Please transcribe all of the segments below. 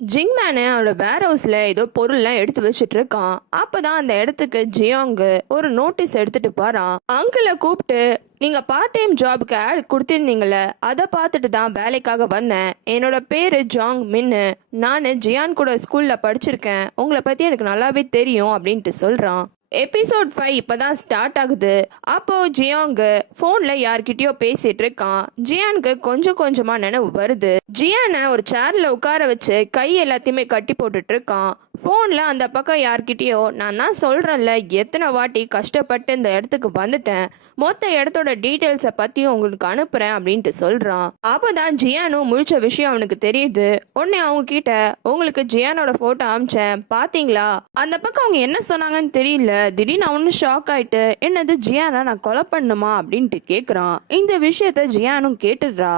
ஜிங்மேனு அவனோட வேர் ஹவுஸ்ல ஏதோ பொருள்லாம் எடுத்து வச்சுட்டு இருக்கான். அப்பதான் அந்த இடத்துக்கு ஜியாங்கு ஒரு நோட்டீஸ் எடுத்துட்டு போறான். அங்கிளை கூப்பிட்டு, நீங்க பார்ட் டைம் ஜாபுக்கு ஆட் கொடுத்திருந்தீங்களே, அதை பார்த்துட்டு தான் வேலைக்காக வந்தேன். என்னோட பேரு ஜாங் மின்னு. நான் ஜியான் கூட ஸ்கூல்ல படிச்சிருக்கேன். உங்களை பத்தி எனக்கு நல்லாவே தெரியும் அப்படின்ட்டு சொல்றான். எபிசோட் 5 இப்பதான் ஸ்டார்ட் ஆகுது. அப்போ ஜியாங்கு போன்ல யார்கிட்டயோ பேசிட்டு இருக்கான். ஜியானுக்கு கொஞ்சம் கொஞ்சமா நினைவு வருது. ஜியானை ஒரு சேர்ல உட்கார வச்சு கை எல்லாத்தையுமே கட்டி போட்டுட்டு இருக்கான். போன்ல அந்த பக்கம் யார்கிட்டயோ, நான் தான் சொல்றேன்ல எத்தனை வாட்டி கஷ்டப்பட்டு இந்த இடத்துக்கு வந்துட்டேன், மொத்த இடத்தோட டீட்டெயில்ஸை பத்தி உங்களுக்கு அனுப்புறேன் அப்படின்ட்டு சொல்றான். அப்பதான் ஜியானும் முழிச்ச விஷயம் அவனுக்கு தெரியுது. உடனே அவங்க கிட்ட, உங்களுக்கு ஜியானோட போட்டோ அமிச்சேன் பாத்தீங்களா? அந்த பக்கம் அவங்க என்ன சொன்னாங்கன்னு தெரியல. திடீர்னு அவனு ஷாக் ஆயிட்டு, என்னது ஜியானா நான் கொலை பண்ணுமா அப்படின்ட்டு கேக்குறான். இந்த விஷயத்த ஜியானும் கேட்டுடுறா.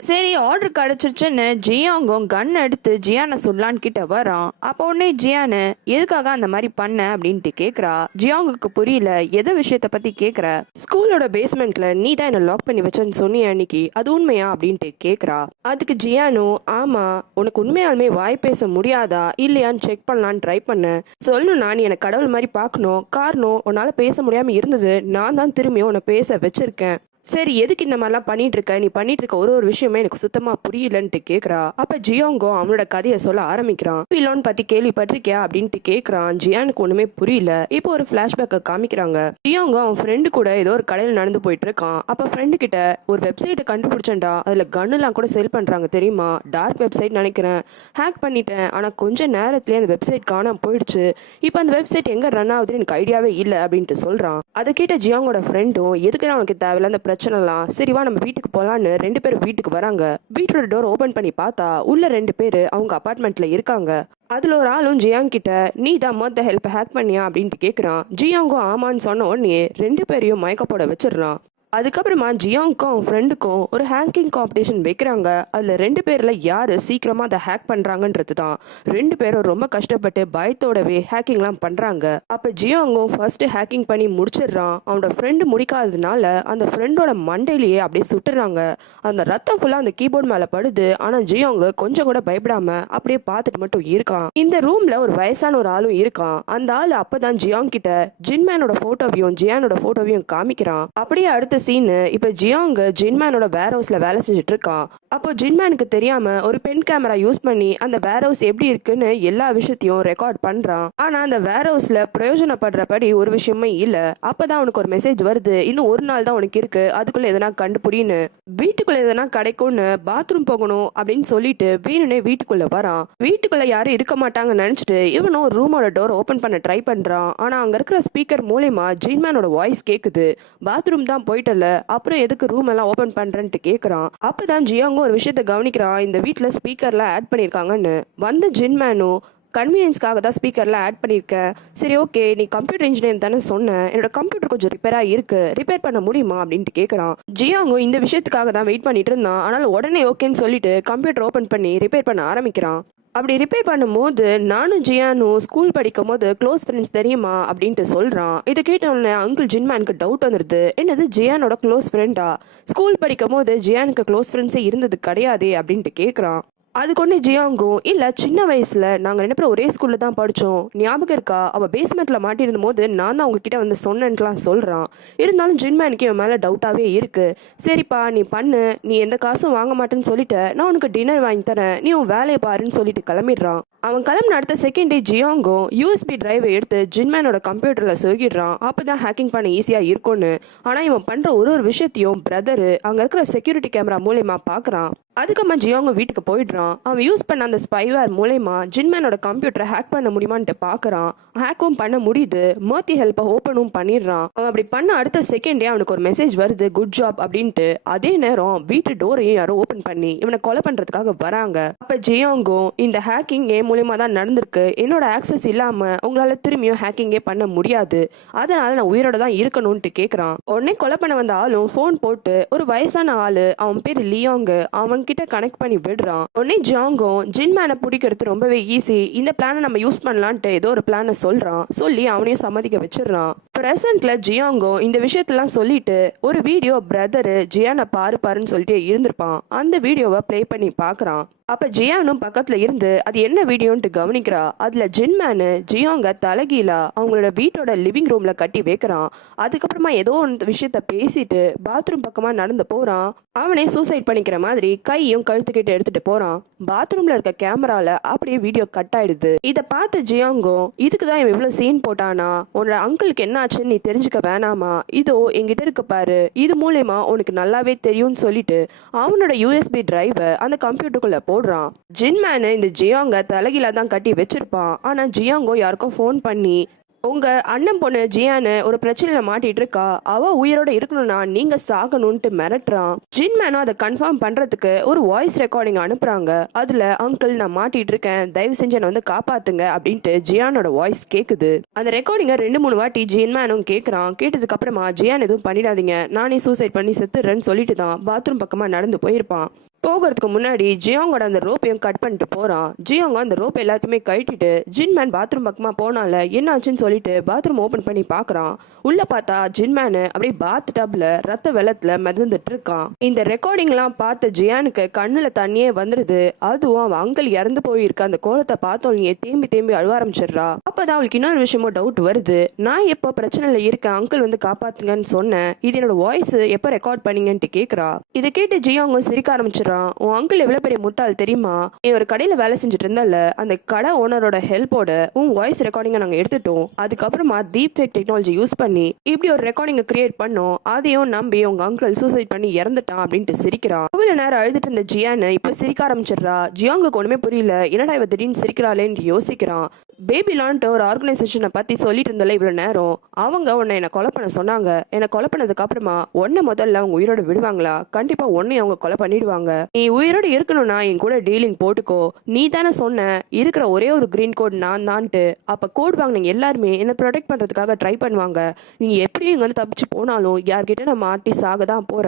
சரி ஆர்டர் கிடச்சிருச்சுன்னு ஜியாங்கும் கன் எடுத்து ஜியானை சொல்லலான்னு கிட்ட வரான். அப்போ உடனே ஜியானு, எதுக்காக அந்த மாதிரி பண்ண அப்படின்ட்டு கேட்குறா. ஜியாங்குக்கு புரியல, எதை விஷயத்த பற்றி கேட்குற? ஸ்கூலோட பேஸ்மெண்ட்ல நீ தான் என்னை லாக் பண்ணி வச்சேன்னு சொன்னிய அன்னைக்கு, அது உண்மையா அப்படின்ட்டு கேட்குறா. அதுக்கு ஜியானு, ஆமா, உனக்கு உண்மையாலுமே வாய் பேச முடியாதா இல்லையான்னு செக் பண்ணலான்னு ட்ரை பண்ண. சொல்லணும்னா நீ எனக்கு கடவுள் மாதிரி பார்க்கணும். காரணம், உன்னால பேச முடியாம இருந்தது, நான் தான் திரும்பியும் உன்னை பேச வச்சிருக்கேன். சரி எதுக்கு இந்த மாதிரிலாம் பண்ணிட்டு இருக்க? நீ பண்ணிட்டு இருக்க ஒரு விஷயமே எனக்கு சுத்தமா புரியலன்ட்டு கேக்குறா. அப்ப ஜியோங்கோ அவனோட கதையை சொல்ல ஆரம்பிக்கிறான். வில்லோன் பத்தி கேள்விப்பட்டிருக்கியா அப்படின்ட்டு கேக்குறான். ஜியானுக்கு ஒண்ணுமே புரியல. இப்போ ஒரு பிளாஷ்பேக்கை காமிக்கிறாங்க. ஜியோங்கோ அவன் ஃப்ரெண்டு கூட ஏதோ ஒரு கடையில் நடந்து போயிட்டு இருக்கான். அப்ப ஃப்ரெண்டு கிட்ட, ஒரு வெப்சைட்டை கண்டுபிடிச்சேன்டா, அதுல கன்னுலாம் கூட செல் பண்றாங்க தெரியுமா? டார்க் வெப்சைட் நினைக்கிறேன், ஹேக் பண்ணிட்டேன். ஆனா கொஞ்ச நேரத்திலேயே அந்த வெப்சைட் காணாம போயிடுச்சு. இப்போ அந்த வெப்சைட் எங்க ரன் ஆகுதுன்னு எனக்கு ஐடியாவே இல்லை அப்படின்ட்டு சொல்றான். அதை கேட்ட ஜியோங்கோட ஃப்ரெண்டும், எதுக்குன்னு அவனுக்கு தேவையில்ல அந்த பிரச்சனைலாம், சரி வா நம்ம வீட்டுக்கு போலான்னு 2 பேரும் வீட்டுக்கு வராங்க. வீட்டோட டோர் ஓபன் பண்ணி பார்த்தா உள்ள 2 பேரு அவங்க அபார்ட்மெண்ட்ல இருக்காங்க. அதுல ஒரு ஆளும் ஜியாங் கிட்ட, நீ தான் மொத்த ஹெல்ப் ஹேக் பண்ணியா அப்படின்ட்டு கேக்குறான். ஜியாங்கும் ஆமான்னு சொன்ன உடனே 2 பேரையும் மயக்க போட வச்சிடறான். அதுக்கப்புறமா ஜியாங்க்கும் அவன் ஃப்ரெண்டுக்கும் ஒரு ஹேக்கிங் காம்படிஷன் வைக்கிறாங்க. அதில் 2 பேரில் யார் சீக்கிரமாக அதை ஹேக் பண்ணுறாங்கன்றது தான். 2 பேரும் ரொம்ப கஷ்டப்பட்டு பயத்தோடவே ஹேக்கிங்லாம் பண்ணுறாங்க. அப்போ ஜியாங்கும் ஃபர்ஸ்ட் ஹேக்கிங் பண்ணி முடிச்சிடுறான். அவனோட ஃப்ரெண்டு முடிக்காததுனால அந்த ஃப்ரெண்டோட மண்டையிலேயே அப்படியே சுட்டுறாங்க. அந்த ரத்தம் ஃபுல்லாக அந்த கீபோர்ட் மேலே படுது. ஆனால் ஜியாங்கு கொஞ்சம் கூட பயப்படாம அப்படியே பார்த்துட்டு மட்டும் இருக்கான். இந்த ரூம்ல ஒரு வயசான ஒரு ஆளும் இருக்கான். அந்த ஆள் அப்பதான் ஜியாங் கிட்ட ஜின்மேனோட போட்டோவையும் ஜியானோட போட்டோவையும் காமிக்கிறான். அப்படியே அடுத்த சீனு, இப்ப ஜியாங் ஜின்மேனோட வேர் ஹவுஸ்ல வேலை செஞ்சுட்டு இருக்கான். அப்போ ஜின்மேனுக்கு தெரியாம ஒரு பென் கேமரா யூஸ் பண்ணி அந்த வேர் ஹவுஸ் எப்படி இருக்குன்னு எல்லா விஷயத்தையும் ரெக்கார்ட் பண்றான். ஆனா அந்த வேர் ஹவுஸ்ல பிரயோஜனப்படுறபடி ஒரு விஷயமே இல்ல. அப்பதான் அவனுக்கு ஒரு மெசேஜ் வருது, இன்னும் ஒரு நாள் தான் உனக்கு இருக்கு, அதுக்குள்ள எதனா கண்டுபிடின்னு. வீட்டுக்குள்ள எதனா கிடைக்கும்னு பாத்ரூம் போகணும் அப்படின்னு சொல்லிட்டு வீணுனே வீட்டுக்குள்ள வரான். வீட்டுக்குள்ள யாரும் இருக்க மாட்டாங்கன்னு நினைச்சிட்டு இவனும் ரூமோட டோர் ஓபன் பண்ண ட்ரை பண்றான். ஆனா அங்க இருக்கிற ஸ்பீக்கர் மூலமா ஜின்மேனோட வாய்ஸ் கேக்குது. பாத்ரூம் தான் போயிட்டு, அப்புறம் எதுக்கு ரூம் எல்லாம் ஓபன் பண்றேன்ட்டு கேக்குறான். அப்பதான் ஜியாங்கும் ஒரு விஷயத்த கவனிக்கிறான். இந்த வீட்டுல ஸ்பீக்கர்லாம் ஆட் பண்ணிருக்காங்கன்னு. வந்து ஜின்மேனும், கன்வீனியன்ஸ்க்காக தான் ஸ்பீக்கர்லாம் ஆட் பண்ணியிருக்கேன். சரி ஓகே, நீ கம்ப்யூட்டர் இன்ஜினியர் தானே சொன்னேன், என்னோட கம்ப்யூட்டர் கொஞ்சம் ரிப்பேராக இருக்கு, ரிப்பேர் பண்ண முடியுமா அப்படின்ட்டு கேட்குறான். ஜியாங்கும் இந்த விஷயத்துக்காக தான் வெயிட் பண்ணிட்டு இருந்தான். ஆனால் உடனே ஓகேன்னு சொல்லிட்டு கம்ப்யூட்டர் ஓப்பன் பண்ணி ரிப்பேர் பண்ண ஆரம்பிக்கிறான். அப்படி ரிப்பேர் பண்ணும்போது, நானும் ஜியானும் ஸ்கூல் படிக்கும் போது க்ளோஸ் ஃப்ரெண்ட்ஸ் தெரியுமா அப்படின்ட்டு சொல்றான். இதை கேட்டோன்னே அங்கிள் ஜின்மேனுக்கு டவுட் வந்துடுது. என்னது ஜியானோட க்ளோஸ் ஃப்ரெண்டா? ஸ்கூல் படிக்கும் போது ஜியானுக்கு க்ளோஸ் ஃப்ரெண்ட்ஸே இருந்தது கிடையாதே அப்படின்ட்டு கேட்குறான். அது கொண்டு ஜியாங்கும், இல்ல சின்ன வயசுல நாங்க 2 பேரும் ஒரே ஸ்கூல்ல தான் படிச்சோம், ஞாபகம் இருக்கா? அவ பேஸ்மெண்ட்ல மாட்டிருந்த போது நான் தான் அவங்க கிட்ட வந்து சொன்னேன்லாம் சொல்றான். இருந்தாலும் ஜின்மேனுக்கு இவன் மேல டவுட்டாவே இருக்கு. சரிப்பா நீ பண்ணு, நீ எந்த காசும் வாங்க மாட்டேன்னு சொல்லிட்ட, நான் உனக்கு டின்னர் வாங்கி தரேன், நீ உன் வேலையை பாருன்னு சொல்லிட்டு கிளம்பிடுறான். அவன் கிளம்பின அடுத்த செகண்டே ஜியாங்கும் யூஎஸ்பி டிரைவை எடுத்து ஜின்மேனோட கம்ப்யூட்டர்ல சொருகிடுறான். அப்பதான் ஹேக்கிங் பண்ண ஈஸியா இருக்கும்னு. ஆனா இவன் பண்ற ஒரு விஷயத்தையும் பிரதரு அங்க இருக்கிற செக்யூரிட்டி கேமரா மூலமா பாக்குறான். அதுக்கப்புறமா ஜியாங்க வீட்டுக்கு போயிடுறான். அவன் யூஸ் பண்ண அந்த ஸ்பைவேர் மூலமா ஜின்மேனோட கம்ப்யூட்டரை ஹேக் பண்ண முடியுமான்ட்டு பாக்குறான். ஹேக்கும் பண்ண முடியுது. மர்த்தி ஹெல்ப்பை ஓப்பனும் பண்ணிடுறான். அவன் அப்படி பண்ண அடுத்த செகண்டே அவனுக்கு ஒரு மெசேஜ் வருது, குட் ஜாப் அப்படின்ட்டு. அதே நேரம் வீட்டு டோரையும் யாரோ ஓப்பன் பண்ணி இவனை கொலை பண்றதுக்காக வராங்க. அப்ப ஜியாங்கும், இந்த ஹேக்கிங் என் மூலமா தான் நடந்திருக்கு, என்னோட ஆக்சஸ் இல்லாம உங்களால திரும்பியும் ஹேக்கிங்கே பண்ண முடியாது, அதனால நான் உயிரோட தான் இருக்கணும்ட்டு கேக்குறான். உடனே கொலை பண்ண வந்த ஆளும் போன் போட்டு ஒரு வயசான ஆளு, அவன் பேரு லியாங், அவன் கிட்ட கனெக்ட் பண்ணி விடுறான். உடனே ஜியாங்கும் ஜின்மேனை பிடிக்கிறது ரொம்பவே ஈஸி, இந்த பிளானை நம்ம யூஸ் பண்ணலான்ட்டு ஏதோ ஒரு பிளானை சொல்றான். சொல்லி அவனையும் சம்மதிக்க வச்சிடறான். பிரசன்ட்ல ஜியாங்கும் இந்த விஷயத்தெல்லாம் சொல்லிட்டு ஒரு வீடியோ பிரதரு ஜியானை பாருன்னு சொல்லிட்டு இருந்திருப்பான். அந்த வீடியோவை பிளே பண்ணி பாக்குறான். அப்ப ஜியானும் பக்கத்துல இருந்து அது என்ன வீடியோன்ட்டு கவனிக்கிறா. அதுல ஜின்மேனு ஜியோங்க தலைகீழா அவங்களோட வீட்டோட லிவிங் ரூம்ல கட்டி வைக்கிறான். அதுக்கப்புறமா ஏதோ ஒரு விஷயத்த பேசிட்டு பாத்ரூம் பக்கமா நடந்து போறான். அவனே சூசைட் பண்ணிக்கிற மாதிரி கையும் கழுத்துக்கிட்டு எடுத்துட்டு போறான். பாத்ரூம்ல இருக்க கேமரால அப்படியே வீடியோ கட் ஆயிடுது. இத பார்த்து ஜியாங்கும், இதுக்குதான் இவன் இவ்வளவு சீன் போட்டானா, உன்னோட அங்கிளுக்கு என்ன ஆச்சுன்னு நீ தெரிஞ்சுக்க வேணாமா, இதோ என்கிட்ட இருக்கு பாரு, இது மூலயமா உனக்கு நல்லாவே தெரியும்னு சொல்லிட்டு அவனோட யூஎஸ்பி டிரைவை அந்த கம்ப்யூட்டருக்குள்ள போடுறான். ஜின்மேனு இந்த ஜியாங்க தலைகீழா தான் கட்டி வச்சிருப்பான். ஆனா ஜியாங்கோ யாருக்கோ ஃபோன் பண்ணி, உங்க அண்ணன் பொண்ணு ஜியானு ஒரு பிரச்சனையில மாட்டிட்டு இருக்கா, அவ உயிரோட இருக்கணும்னா நீங்க சாகணும்ட்டு மிரட்டுறான். ஜின்மேனும் அதை கன்ஃபார்ம் பண்றதுக்கு ஒரு வாய்ஸ் ரெக்கார்டிங் அனுப்புறாங்க. அதுல அங்கிள் நான் மாட்டிட்டு இருக்கேன், தயவு செஞ்சு என்னை வந்து காப்பாத்துங்க அப்படின்ட்டு ஜியானோட வாய்ஸ் கேக்குது. அந்த ரெக்கார்டிங்க 2-3 வாட்டி ஜின்மேனும் கேக்குறான். கேட்டதுக்கு அப்புறமா ஜியான் எதுவும் பண்ணிடாதீங்க, நானே சூசைட் பண்ணி செத்துறேன்னு சொல்லிட்டு தான் பாத்ரூம் பக்கமா நடந்து போயிருப்பான். போகிறதுக்கு முன்னாடி ஜியோங்கோட அந்த ரோப்பையும் கட் பண்ணிட்டு போறான். ஜியோங்க அந்த ரோப் எல்லாத்தையுமே கட்டிட்டு ஜின்மேன் பாத்ரூம் பக்கமா போனால என்ன ஆச்சுன்னு சொல்லிட்டு பாத்ரூம் ஓபன் பண்ணி பாக்குறான். உள்ள பார்த்தா ஜின்மேனு அப்படியே பாத் டப்ல ரத்த வெள்ளத்துல மிதந்துட்டு இருக்கான். இந்த ரெக்கார்டிங்லாம் பார்த்த ஜியானுக்கு கண்ணுல தண்ணியே வந்துருது. அதுவும் அவன் அங்கிள் இறந்து போயிருக்க அந்த கோலத்தை பார்த்தோன்னே தேம்பி தேம்பி அழுவ ஆரம்பிச்சிடுறா. அப்பதான் அவளுக்கு இன்னொரு விஷயமும் டவுட் வருது. நான் எப்போ பிரச்சனைல இருக்கேன், அங்கிள் வந்து காப்பாத்துங்கன்னு சொன்னேன், இது என்னோட வாய்ஸ் எப்ப ரெக்கார்ட் பண்ணீங்கன்ட்டு கேக்குறா. இதை கேட்டு ஜியோங்க சிரிக்க ஆரம்பிச்சிடுறா. உன் அங்கிள் எவ்வளவு பெரிய முட்டாள் தெரியுமா, நீ ஒரு கடையில வேலை செஞ்சுட்டு இருந்தால, அந்த கடை ஓனரோட ஹெல்ப்போட உன் வாய்ஸ் ரெக்கார்டிங்க நாங்க எடுத்துட்டோம். அதுக்கப்புறமா டீப் ஃபேக் டெக்னாலஜி யூஸ் பண்ணி இப்படி ஒரு ரெக்கார்டிங்க கிரியேட் பண்ணோம். அதையும் நம்பி உங்க அங்கிள் சூசைட் பண்ணி இறந்துட்டான் அப்படின்ட்டு சிரிக்கிறான். அவ்வளவு நேரம் அழுதுட்டு இருந்த ஜியானு இப்ப சிரிக்க ஆரம்பிச்சிடுறா. ஜியாங்குக்கு ஒண்ணுமே புரியல, என்னடா இவ திடீர்னு சிரிக்கிறாளேன்னு யோசிக்கிறான். பேபிலான்ட்டு ஒரு ஆர்கனைசேஷனை பத்தி சொல்லிட்டு இருந்தால இவ்வளவு நேரம், அவங்க உன்னை என்ன கொலை பண்ண சொன்னாங்க. என்னை கொலை பண்ணதுக்கு அப்புறமா உன்னை முதல்ல அவங்க உயிரோட விடுவாங்களா? கண்டிப்பா உன்னை அவங்க கொலை பண்ணிடுவாங்க. நீ உயிரோட இருக்கணும்னா என் கூட டீலிங் போட்டுக்கோ. நீ தானே சொன்ன இருக்கிற ஒரே ஒரு கிரீன் கோட் நான் தான்ட்டு. அப்ப கோட் வாங்கினீங்க எல்லாருமே என்ன ப்ரொடெக்ட் பண்றதுக்காக ட்ரை பண்ணுவாங்க. நீங்க எப்படியும் இங்க வந்து தப்பிச்சு போனாலும் யார்கிட்ட நான் மாட்டி சாக தான் போற.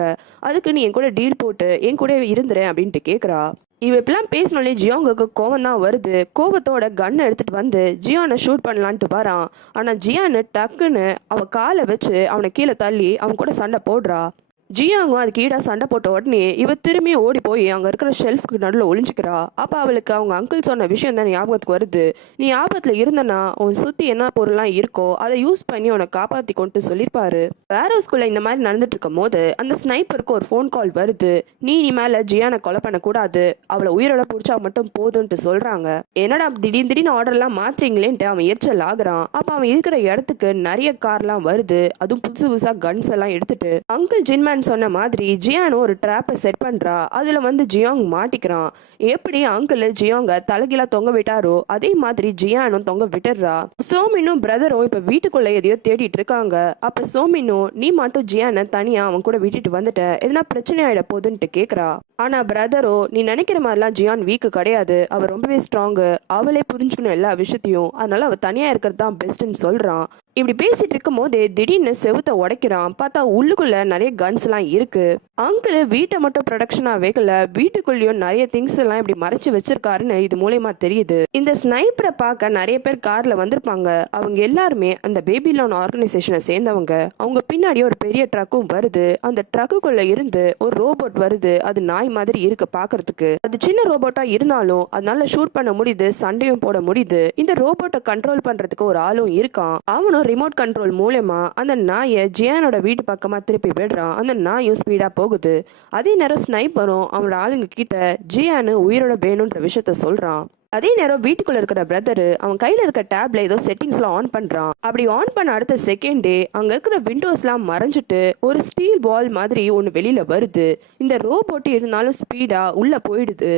அதுக்கு நீ என் கூட டீல் போட்டு என் கூட இருந்துறேன் அப்படின்ட்டு கேக்குறா. இவ இப்பெல்லாம் பேசினாலே ஜியோங்குக்கு கோவம் தான் வருது. கோவத்தோட கன்னை எடுத்துட்டு வந்து ஜியானை ஷூட் பண்ணலான்ட்டு வரான். ஆனா ஜியானு டக்குன்னு அவ காலை வச்சு அவனை கீழே தள்ளி அவன் கூட சண்டை போடுறா. ஜியாங்கும் அதுக்கு ஈடா சண்டை போட்ட உடனே இவ திரும்பி ஓடி போய் அங்க இருக்கிற ஷெல்ஃப்க்கு நடுவில் ஒளிஞ்சுக்கிறா. அப்ப அவளுக்கு அவங்க அங்கிள் சொன்ன விஷயம் தான் ஞாபகத்துக்கு வருது. நீ ஆபத்துல இருந்தனா உன் சுத்தி என்ன பொருள்லாம் இருக்கோ அதை யூஸ் பண்ணி உன்னை காப்பாத்தி கொண்டு சொல்லிருப்பாரு. வேரோஸ்குள்ள இந்த மாதிரி நடந்துட்டு இருக்கும் போது அந்த ஸ்னைப்பருக்கு ஒரு ஃபோன் கால் வருது. நீ மேல ஜியானை கொலை பண்ண கூடாது, அவளை உயிரோட புடிச்சா மட்டும் போதும்ட்டு சொல்றாங்க. என்னடா திடீர்னு ஆர்டர் எல்லாம் மாத்துறீங்களேன்ட்டு அவன் எரிச்சல் ஆகுறான். அப்ப அவன் இருக்கிற இடத்துக்கு நிறைய கார்லாம் வருது. அதுவும் புதுசு புதுசா கன்ஸ் எல்லாம் எடுத்துட்டு அங்கிள் ஜின்மேன் சொன்ன மாதிரி ஜியானு ஒரு ட்ராப்பை செட் பண்றா. அதுல வந்து ஜியாங் மாட்டிக்கிறான். எப்படி அங்கிள் ஜியாங்க தலைகீழா தொங்க விட்டாரோ அதே மாதிரி ஜியானும் தொங்க விட்டுறா. சோமினும் பிரதரும் இப்ப வீட்டுக்குள்ள எதையோ தேடிட்டு இருக்காங்க. அப்ப சோமினும் நீ மட்டும் ஜியானை தனியா அவன் கூட விட்டுட்டு வந்துட்ட, எதனா பிரச்சனை ஆயிட போதுன்ட்டு கேக்குறா. ஆனா பிரதரோ நீ நினைக்கிற மாதிரிலாம் ஜியான் வீக்கு கிடையாது, அவ ரொம்பவே ஸ்ட்ராங்கு, அவளே புரிஞ்சுக்கணும் எல்லா விஷயத்தையும், அதனால அவ தனியா இருக்கிறது தான் பெஸ்ட்னு சொல்றான். இப்படி பேசிட்டு இருக்கும் போதே திடீர்னு செவுத்த உடைக்கிறான். பார்த்தா உள்ளுக்குள்ள நிறைய கன்ஸ் எல்லாம் இருக்கு. அங்கிள் வீட்டை மட்டும் ப்ரொடக்ஷனா வைக்கல, வீட்டுக்குள்ளேயும் நிறைய திங்ஸ் எல்லாம் இப்படி மறைச்சு வச்சிருக்காருன்னு இது மூலயமா தெரியுது. இந்த ஸ்னைப்பரை பார்க்க நிறைய பேர் கார்ல வந்திருப்பாங்க. அவங்க எல்லாருமே அந்த பேபிலான் ஆர்கனைசேஷனை சேர்ந்தவங்க. அவங்க பின்னாடி ஒரு பெரிய ட்ரக்கும் வருது. அந்த ட்ரக்குக்குள்ள இருந்து ஒரு ரோபோட் வருது. அது நாய் மாதிரி இருக்கு பாக்குறதுக்கு. அது சின்ன ரோபோட்டா இருந்தாலும் அதனால ஷூட் பண்ண முடியுது, சண்டையும் போட முடியுது. இந்த ரோபோட்டை கண்ட்ரோல் பண்றதுக்கு ஒரு ஆளும் இருக்கான். அவனும் ரிமோட் கண்ட்ரோல் மூலமா அந்த நாயை ஜியானோட வீட்டு பக்கமா திருப்பி விடுறான். அந்த நாயும் ஸ்பீடா போகுது. அதே நேரம் ஸ்னைப்பரும் அவனோட ஆளுங்க கிட்ட ஜியானு உயிரோட வேணும்ன்ற விஷயத்த சொல்றான். அதே நேரம் வீட்டுக்குள்ள இருக்கிற பிரதர் அவன் கையில இருக்க டேப்ல ஏதோ செட்டிங்ஸ்லாம் ஆன் பண்றான். அப்படி ஆன் பண்ண அடுத்த செகண்டே அங்க இருக்கிற விண்டோஸ்லாம் மறைஞ்சிட்டு ஒரு ஸ்டீல் வால் மாதிரி ஒன்னு வெளியில வருது. இந்த ரோபோட் இருந்தாலும் ஸ்பீடா உள்ள போயிடுது.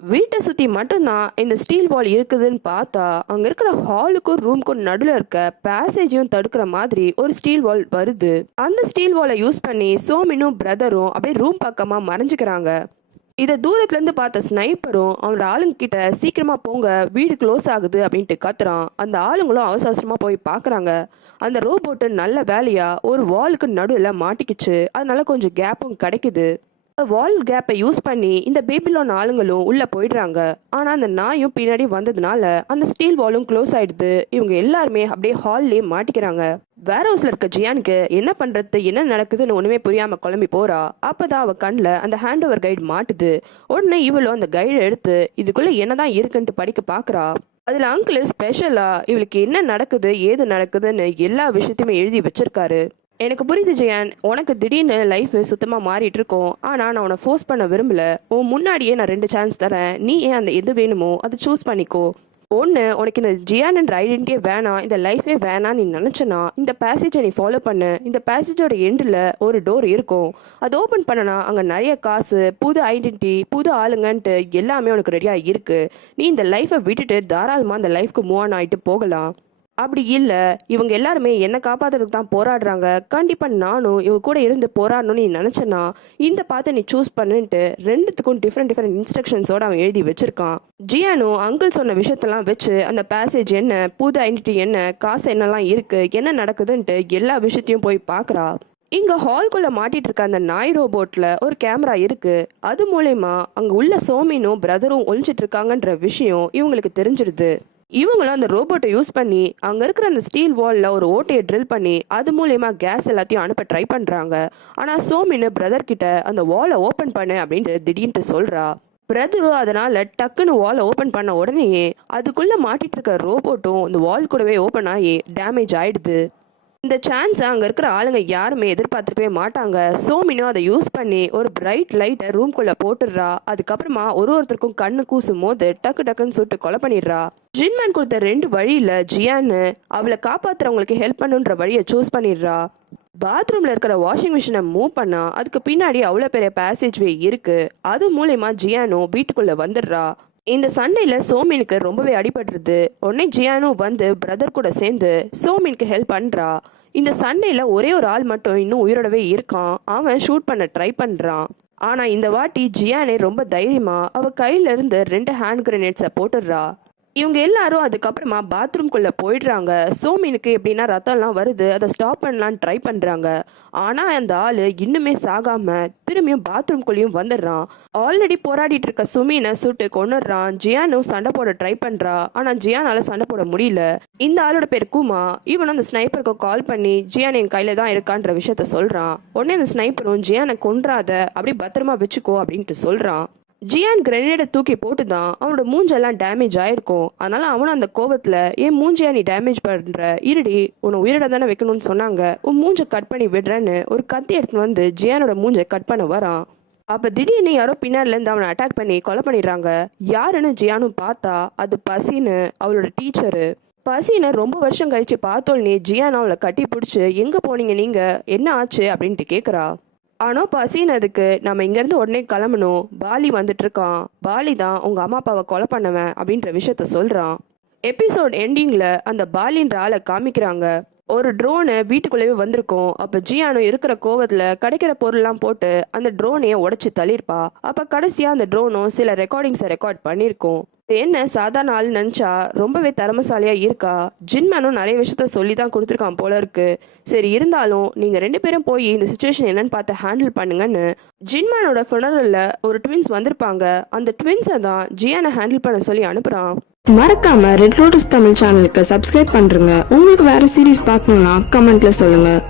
வீட்டை சுத்தி மட்டும்தான் இந்த ஸ்டீல் வால் இருக்குதுன்னு பார்த்தா அங்க இருக்கிற ஹாலுக்கும் ரூமுக்கும் நடுவில் இருக்க பேசேஜையும் தடுக்கிற மாதிரி ஒரு ஸ்டீல் வால் வருது. அந்த ஸ்டீல் வாலை யூஸ் பண்ணி சோமினும் பிரதரும் அப்படியே ரூம் பக்கமா மறைஞ்சுக்கிறாங்க. இதை தூரத்துல இருந்து பார்த்த ஸ்னைப்பரும் அவனோட ஆளுங்க கிட்ட சீக்கிரமா போங்க, வீடு க்ளோஸ் ஆகுது அப்படின்ட்டு கத்துறான். அந்த ஆளுங்களும் அவசரமா போய் பாக்குறாங்க. அந்த ரோபோட்டு நல்ல வேலையா ஒரு வாலுக்கு நடுவில் மாட்டிக்கிச்சு. அதனால கொஞ்சம் கேப்பும் கிடைக்குது. வால் கேப்பை யூஸ் பண்ணி இந்த பேபிலோன் ஆளுங்களும் உள்ள போயிடுறாங்க. ஆனா அந்த நாயும் பின்னாடி வந்ததுனால அந்த ஸ்டீல் வாலும் க்ளோஸ் ஆயிடுது. இவங்க எல்லாருமே அப்படியே ஹால்லே மாட்டிக்கிறாங்க. வேர் ஹவுஸ்ல இருக்க ஜியானுக்கு என்ன பண்றது என்ன நடக்குதுன்னு ஒண்ணுமே புரியாம குழம்பி போறா. அப்பதான் அவ கண்ணில் அந்த ஹேண்ட் ஓவர் கைடு மாட்டுது. உடனே இவளும் அந்த கைடை எடுத்து இதுக்குள்ள என்னதான் இருக்குன்ட்டு படிக்க பாக்குறா. அதுல அங்கிள் ஸ்பெஷலா இவளுக்கு என்ன நடக்குது ஏது நடக்குதுன்னு எல்லா விஷயத்தையுமே எழுதி வச்சிருக்காரு. எனக்கு புரியுது ஜெயான், உனக்கு திடீர்னு லைஃப் சுத்தமாக மாறிட்டு இருக்கோம். ஆனால் நான் உன்னை ஃபோர்ஸ் பண்ண விரும்பல. உன் முன்னாடியே நான் 2 சான்ஸ் தரேன். நீ ஏன் அந்த எது வேணுமோ அதை சூஸ் பண்ணிக்கோ. ஒன்று, உனக்கு இந்த ஜியான்ன்ற ஐடென்டிட்டியே வேணாம், இந்த லைஃபே வேணாம் நீ நினச்சனா இந்த பேசேஜை நீ ஃபாலோ பண்ணு. இந்த பேசேஜோட எண்டில் ஒரு டோர் இருக்கும். அதை ஓப்பன் பண்ணனா அங்கே நிறைய காசு, புது ஐடென்டிட்டி, புது ஆளுங்கன்ட்டு எல்லாமே உனக்கு ரெடியாக இருக்குது. நீ இந்த லைஃப்பை விட்டுட்டு தாராளமாக அந்த லைஃப்க்கு மூவ் ஆன் ஆகிட்டு போகலாம். அப்படி இல்லை, இவங்க எல்லாருமே என்னை காப்பாற்றுறதுக்கு தான் போராடுறாங்க, கண்டிப்பாக நானும் இவங்க கூட இருந்து போராடணும்னு நீ நினச்சேன்னா இந்த பார்த்து நீ சூஸ் பண்ணுன்ட்டு 2த்துக்கும் டிஃப்ரெண்ட் இன்ஸ்ட்ரக்ஷன்ஸோடு அவன் எழுதி வச்சிருக்கான். ஜியானும் அங்கிள் சொன்ன விஷயத்தெல்லாம் வச்சு அந்த பேசேஜ் என்ன, புது ஐடென்டிட்டி என்ன, காசு என்னெல்லாம் இருக்குது, என்ன நடக்குதுன்ட்டு எல்லா விஷயத்தையும் போய் பார்க்குறா. இங்க ஹால்குள்ள மாட்டிட்டு இருக்க அந்த நாய் ரோபோட்ல ஒரு கேமரா இருக்கு. அது மூலயமா அங்க உள்ள சோமினும் பிரதரும் ஒழிச்சிட்டு இருக்காங்கன்ற விஷயம் இவங்களுக்கு தெரிஞ்சிருது. இவங்களும் அந்த ரோபோட்டை யூஸ் பண்ணி அங்க இருக்கிற அந்த ஸ்டீல் வால்ல ஒரு ஓட்டையை ட்ரில் பண்ணி அது மூலயமா கேஸ் எல்லாத்தையும் அனுப்ப ட்ரை பண்றாங்க. ஆனா சோமின்னு பிரதர் கிட்ட அந்த வாலை ஓபன் பண்ணு அப்படின்ட்டு திடீர்னு சொல்றா. பிரதரும் அதனால டக்குன்னு வாலை ஓபன் பண்ண உடனேயே அதுக்குள்ள மாட்டிட்டு இருக்க ரோபோட்டும் இந்த வால் கூடவே ஓபன் ஆகி டேமேஜ் ஆயிடுது. இந்த சான்ஸை அங்கே இருக்கிற ஆளுங்க யாருமே எதிர்பார்த்துருக்கவே மாட்டாங்க. சோமினும் அதை யூஸ் பண்ணி ஒரு பிரைட் லைட்டை ரூம்குள்ளே போட்டுடுறா. அதுக்கப்புறமா ஒருத்தருக்கும் கண்ணு கூசும் போது டக்குன்னு சுட்டு கொலை பண்ணிடுறா. ஜின்மேன் கொடுத்த 2 வழியில் ஜியான்னு அவளை காப்பாற்றுறவங்களுக்கு ஹெல்ப் பண்ணுன்ற வழியை சூஸ் பண்ணிடுறா. பாத்ரூமில் இருக்கிற வாஷிங் மிஷினை மூவ் பண்ணா அதுக்கு பின்னாடி அவ்வளோ பெரிய பேசேஜ் வே இருக்கு. அது மூலயமா ஜியானும் வீட்டுக்குள்ளே வந்துடுறா. இந்த சண்டையில சோமினுக்கு ரொம்பவே அடிபட்டுருது. உடனே ஜியானு வந்து பிரதர் கூட சேர்ந்து சோமினுக்கு ஹெல்ப் பண்றா. இந்த சண்டையில ஒரே ஒரு ஆள் மட்டும் இன்னும் உயிரோடவே இருக்கான். அவன் ஷூட் பண்ண ட்ரை பண்றான். ஆனா இந்த வாட்டி ஜியானே ரொம்ப தைரியமா அவ கையில இருந்து 2 ஹேண்ட் கிரனேட்ஸை போட்டுடுறா. இவங்க எல்லாரும் அதுக்கப்புறமா பாத்ரூம்குள்ளே போயிடுறாங்க. சோமினுக்கு எப்படின்னா ரத்தம்லாம் வருது, அதை ஸ்டாப் பண்ணலான்னு ட்ரை பண்ணுறாங்க. ஆனால் அந்த ஆள் இன்னுமே சாகாமல் திரும்பியும் பாத்ரூம்குள்ளேயும் வந்துடுறான். ஆல்ரெடி போராடிட்டு இருக்க சுமினை சுட்டு கொண்டுடுறான். ஜியானும் சண்டை போட ட்ரை பண்ணுறா. ஆனால் ஜியானால சண்டை போட முடியல. இந்த ஆளோட பேர் குமா. இவனும் அந்த ஸ்னைப்பருக்கு கால் பண்ணி ஜியான் என் கையில் தான் இருக்கான்ற விஷயத்த சொல்கிறான். உடனே அந்த ஸ்னைப்பரும் ஜியானை கொன்றாத, அப்படி பத்திரமா வச்சுக்கோ அப்படின்ட்டு சொல்கிறான். ஜியான் கிரெனேடை தூக்கி போட்டு தான் அவனோட மூஞ்செல்லாம் டேமேஜ் ஆயிருக்கும். அதனால அவனும் அந்த கோபத்தில் ஏன் மூஞ்சியா நீ டேமேஜ் பண்ணுற, இருடி உன்னை உயிரிட தானே வைக்கணும்னு சொன்னாங்க, உன் மூஞ்சை கட் பண்ணி விடுறேன்னு ஒரு கத்தி எடுத்துன்னு வந்து ஜியானோட மூஞ்சை கட் பண்ண வரான். அப்போ திடீர்னு யாரோ பின்னாடிலேருந்து அவனை அட்டாக் பண்ணி கொலை பண்ணிடுறாங்க. யாருன்னு ஜியானும் பார்த்தா அது பசின்னு அவளோட டீச்சரு. பசின்னு ரொம்ப வருஷம் கழிச்சு பார்த்தோன்னே ஜியான் அவளை கட்டி பிடிச்சி எங்கே போனீங்க நீங்கள், என்ன ஆச்சு அப்படின்ட்டு கேட்குறா. ஆனால் பசினதுக்கு நம்ம இங்கேருந்து உடனே கிளம்பணும், பாலி வந்துட்டு இருக்கான், பாலி தான் உங்கள் அம்மா அப்பாவை கொலை பண்ணவன் அப்படின்ற விஷயத்த சொல்கிறான். எபிசோட் எண்டிங்கில் அந்த பாலின்ற ஆளை காமிக்கிறாங்க. ஒரு ட்ரோனு வீட்டுக்குள்ளேயே வந்திருக்கும். அப்போ ஜியானு இருக்கிற கோவத்தில் கிடைக்கிற பொருள்லாம் போட்டு அந்த ட்ரோனையே உடச்சி தள்ளியிருப்பா. அப்போ கடைசியாக அந்த ட்ரோனும் சில ரெக்கார்டிங்ஸை ரெக்கார்ட் பண்ணியிருக்கோம். என்ன சாதாரண ஆள் நினச்சா ரொம்பவே திறமசாலியாக இருக்கா. ஜின்மேனும் நிறைய விஷயத்த சொல்லி தான் கொடுத்துருக்கான் போல இருக்கு. சரி இருந்தாலும் நீங்கள் 2 பேரும் போய் இந்த சுச்சுவேஷன் என்னன்னு பார்த்து ஹேண்டில் பண்ணுங்கன்னு ஜின்மேனோட ஃபுனரலில் ஒரு ட்வின்ஸ் வந்திருப்பாங்க. அந்த ட்வின்ஸை தான் ஜியானை ஹேண்டில் பண்ண சொல்லி அனுப்புகிறான். மறக்காம ரெட் லோட்டஸ் தமிழ் சேனலுக்கு சப்ஸ்கிரைப் பண்ணுறங்க. உங்களுக்கு வேறு சீரீஸ் பார்க்கணுன்னா கமெண்ட்ல சொல்லுங்கள்.